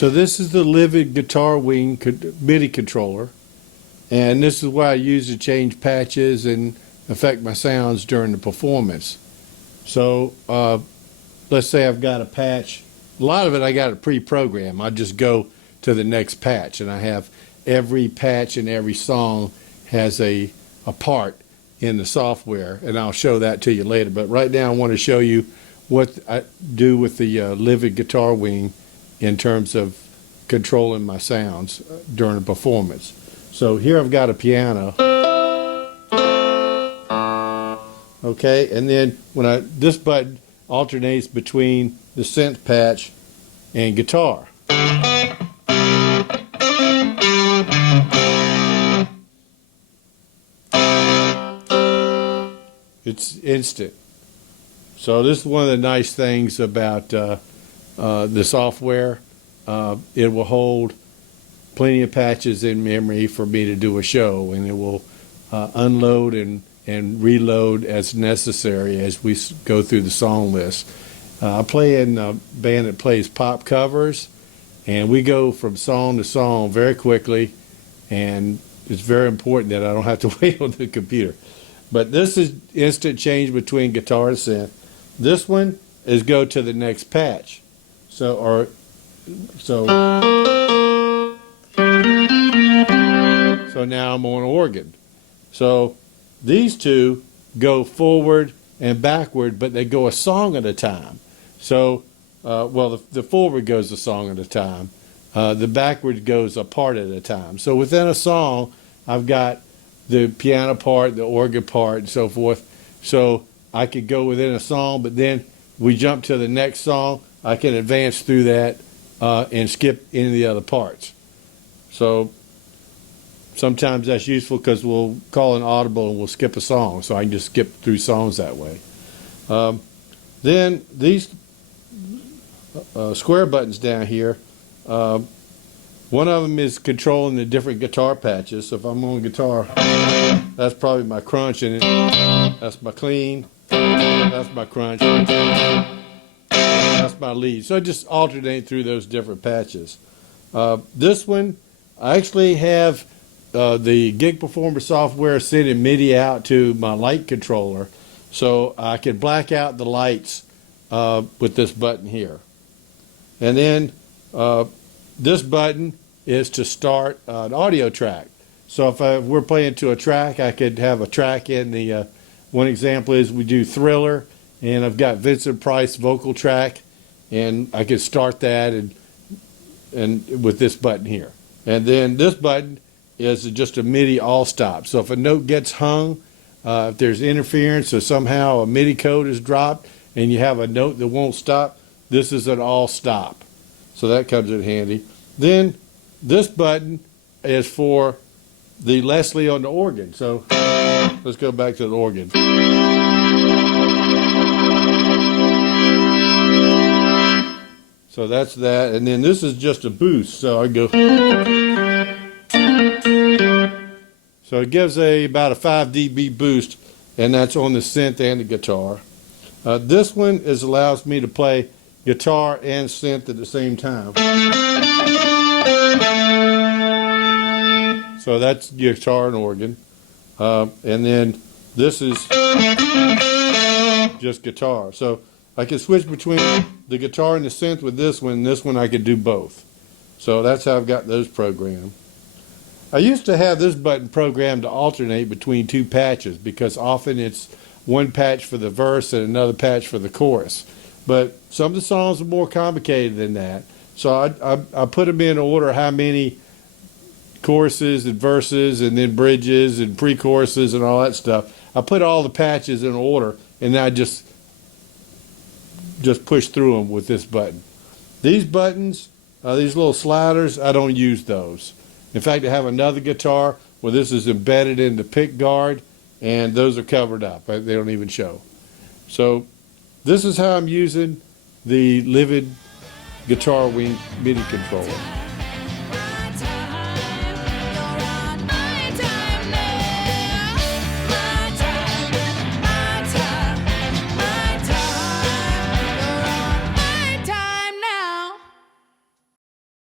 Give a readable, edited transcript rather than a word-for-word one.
So this is the Livid guitar wing MIDI controller, and this is what I use to change patches and affect my sounds during the performance. So let's say I've got a patch. A lot of it I got it pre-programmed. I just go to the next patch, and I have every patch and every song has a part in the software, and I'll show that to you later. But right now I want to show you what I do with the Livid guitar wing in terms of controlling my sounds during a performance. So here I've got a piano, okay, and then when this button alternates between the synth patch and guitar. It's instant. So this is one of the nice things about the software. It will hold plenty of patches in memory for me to do a show, and it will unload and reload as necessary as we go through the song list. I play in a band that plays pop covers, and we go from song to song very quickly, and it's very important that I don't have to wait on the computer. But this is instant change between guitar and synth. This one is go to the next patch. So now I'm on organ. So these two go forward and backward, but they go a song at a time. So, well, the forward goes a song at a time. The backward goes a part at a time. So within a song, I've got the piano part, the organ part, and so forth. So I could go within a song, but then we jump to the next song. I can advance through that and skip any of the other parts. So sometimes that's useful because we'll call an audible and we'll skip a song, so I can just skip through songs that way. Then these square buttons down here, one of them is controlling the different guitar patches. So if I'm on guitar, that's probably my crunch, and that's my clean, that's my crunch, that's my lead. So I just alternate through those different patches. This one, I actually have the Gigperformer software sending MIDI out to my light controller, so I can black out the lights with this button here. And then this button is to start an audio track. So if we're playing to a track, I could have a track in the, one example is we do Thriller, and I've got Vincent Price vocal track, and I could start that and with this button here. And then this button is just a MIDI all stop. So if a note gets hung, if there's interference or somehow a MIDI code is dropped and you have a note that won't stop, this is an all stop. So that comes in handy. Then this button is for the Leslie on the organ. So let's go back to the organ. So that's that. And then this is just a boost. So I go. So it gives about a 5 dB boost, and that's on the synth and the guitar. This one allows me to play guitar and synth at the same time. So that's guitar and organ. And then this is just guitar. So I can switch between the guitar and the synth with this one, and this one I could do both. So that's how I've got those programmed. I used to have this button programmed to alternate between two patches because often it's one patch for the verse and another patch for the chorus. But some of the songs are more complicated than that. So I put them in order, how many choruses and verses and then bridges and pre-choruses and all that stuff. I put all the patches in order, and then I just push through them with this button. These buttons, these little sliders, I don't use those. In fact, I have another guitar where this is embedded in the pick guard, and those are covered up. They don't even show. So this is how I'm using the Livid guitar wing MIDI controller.